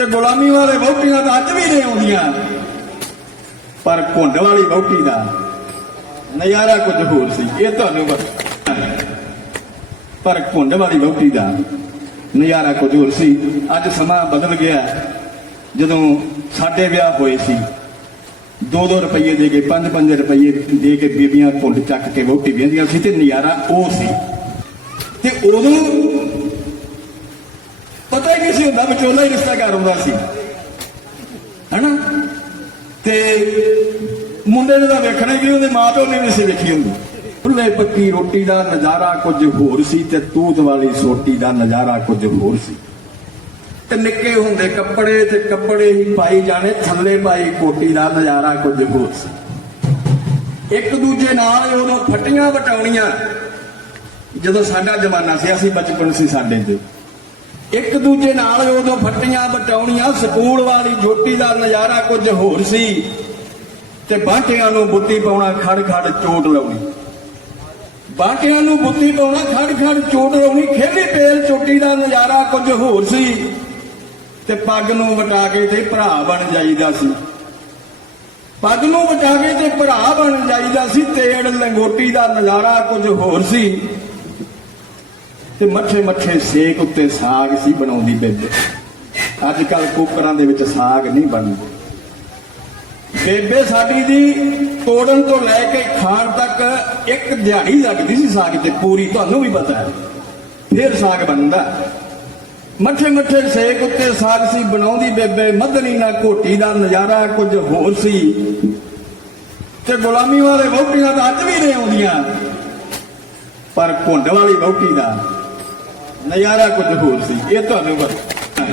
ਤੇ ਗੁਲਾਮੀ ਵਾਲੇ ਵਹੁਟੀਆਂ ਤਾਂ ਅੱਜ ਵੀ ਨਹੀਂ ਆਉਂਦੀਆਂ। ਪਰ ਘੁੰਡ ਵਾਲੀ ਵਹੁਟੀ ਦਾ ਨਜ਼ਾਰਾ ਕੁਝ ਹੋਰ ਸੀ, ਇਹ ਤੁਹਾਨੂੰ ਪਤਾ ਪਰ ਘੁੰਡ ਵਾਲੀ ਵਹੁਟੀ ਦਾ ਨਜ਼ਾਰਾ ਕੁਝ ਹੋਰ ਸੀ। ਅੱਜ ਸਮਾਂ ਬਦਲ ਗਿਆ, ਜਦੋਂ ਸਾਡੇ ਵਿਆਹ ਹੋਏ ਸੀ। 2-2 ਰੁਪਏ ਦੇ ਕੇ 5-5 ਰੁਪਏ ਦੇ ਕੇ ਬੀਬੀਆਂ ਘੁੰਡ ਚੱਕ ਕੇ ਵਹੁਟੀ ਵੇਂਦੀਆਂ ਸੀ ਤੇ ਨਜ਼ਾਰਾ ਉਹ ਸੀ। ਤੇ ਉਦੋਂ ਪਤਾ ਹੀ ਨਹੀਂ ਸੀ ਹੁੰਦਾ ਵਿਚੋਲਾ ਹੀ ਰਿਸ਼ਤਾ ਕਰ ਹੁੰਦਾ ਸੀ। ਹੈਨਾ? ਤੇ ਮੁੰਡੇ ਨੇ ਤਾਂ ਵੇਖਣਾ ਹੀ ਉਹਦੇ ਮਾਪਿਓ ਨੇ ਵੀ ਸੀ ਵੇਖੀ ਹੁੰਦੀ। ਭੁੱਲੇ ਪੱਕੀ ਰੋਟੀ ਦਾ ਨਜ਼ਾਰਾ ਕੁਝ ਹੋਰ ਸੀ ਤੇ ਤੂਤ ਵਾਲੀ ਸੋਟੀ ਦਾ ਨਜ਼ਾਰਾ ਕੁਝ ਹੋਰ ਸੀ। ਤੇ ਨਿੱਕੇ ਹੁੰਦੇ ਕੱਪੜੇ ਤੇ ਕੱਪੜੇ ਹੀ ਪਾਈ ਜਾਣੇ, ਥੱਲੇ ਪਾਈ ਕੋਟੀ ਦਾ ਨਜ਼ਾਰਾ ਕੁਝ ਹੋਰ ਸੀ। ਇੱਕ ਦੂਜੇ ਨਾਲ ਉਦੋਂ ਫੱਟੀਆਂ ਵਟਾਉਣੀਆਂ। ਜਦੋਂ ਸਾਡਾ ਜ਼ਮਾਨਾ ਸੀ, ਅਸੀਂ ਬਚਪਨ ਸੀ ਸਾਡੇ ਤੇ। ਇੱਕ ਦੂਜੇ ਨਾਲ ਉਦੋਂ ਫੱਟੀਆਂ ਵਟਾਉਣੀਆਂ, ਸਕੂਲ ਵਾਲੀ ਜੋਟੀ ਦਾ ਨਜ਼ਾਰਾ ਕੁਝ ਹੋਰ ਸੀ। ਤੇ ਬਾਂਟਿਆਂ ਨੂੰ ਬੁੱਤੀ ਪਾਉਣਾ ਖੜ ਖੜ ਚੋਟ ਲਾਉਣੀ। ਬਾਂਟਿਆਂ ਨੂੰ ਬੁੱਤੀ ਪਾਉਣਾ ਖੜ ਖੜ ਚੋਟ ਲਾਉਣੀ, ਖੇਲੀ ਪੇਲ ਚੋਟੀ ਦਾ ਨਜ਼ਾਰਾ ਕੁਝ ਹੋਰ ਸੀ। ਤੇ ਪੱਗ ਨੂੰ ਵਟਾ ਕੇ ਤੇ ਭਰਾ ਬਣ ਜਾਈਦਾ ਸੀ। ਪੱਗ ਨੂੰ ਵਟਾ ਕੇ ਤੇ ਭਰਾ ਬਣ ਜਾਈਦਾ ਸੀ, ਤੇੜ ਲੰਗੋਟੀ ਦਾ ਨਜ਼ਾਰਾ ਕੁਝ ਹੋਰ ਸੀ। ਤੇ ਮੱਠੇ ਮੱਠੇ ਸੇਕ ਉੱਤੇ ਸਾਗ ਸੀ ਬਣਾਉਂਦੀ ਬੇਬੇ। ਅੱਜ ਕੱਲ ਕੁੱਕਰਾਂ ਦੇ ਵਿੱਚ ਸਾਗ ਨਹੀਂ ਬਣਦਾ। ਬੇਬੇ ਸਾਡੀ ਦੀ ਤੋੜਨ ਤੋਂ ਲੈ ਕੇ ਖਾਣ ਤੱਕ ਇੱਕ ਦਿਹਾੜੀ ਲੱਗਦੀ ਸੀ ਸਾਗ ਤੇ, ਪੂਰੀ ਤੁਹਾਨੂੰ ਵੀ ਪਤਾ ਹੈ। ਫਿਰ ਸਾਗ ਬਣਦਾ। ਮੱਠੇ ਮੱਠੇ ਸੇਕ ਉੱਤੇ ਸਾਗ ਸੀ ਬਣਾਉਂਦੀ ਬੇਬੇ ਮਦਨੀ ਨਾ ਘੋਟੀ ਦਾ ਨਜ਼ਾਰਾ ਕੁਝ ਹੋਰ ਸੀ। ਤੇ ਗੁਲਾਮੀ ਵਾਲੇ ਵਹੁਟੀਆਂ ਤਾਂ ਅੱਜ ਵੀ ਨਹੀਂ ਆਉਂਦੀਆਂ। ਪਰ ਘੁੰਡ ਵਾਲੀ ਵਹੁਟੀ ਦਾ ਨਜ਼ਾਰਾ ਕੁਝ ਹੋਰ ਸੀ। ਇਹ ਤੁਹਾਨੂੰ ਪਤਾ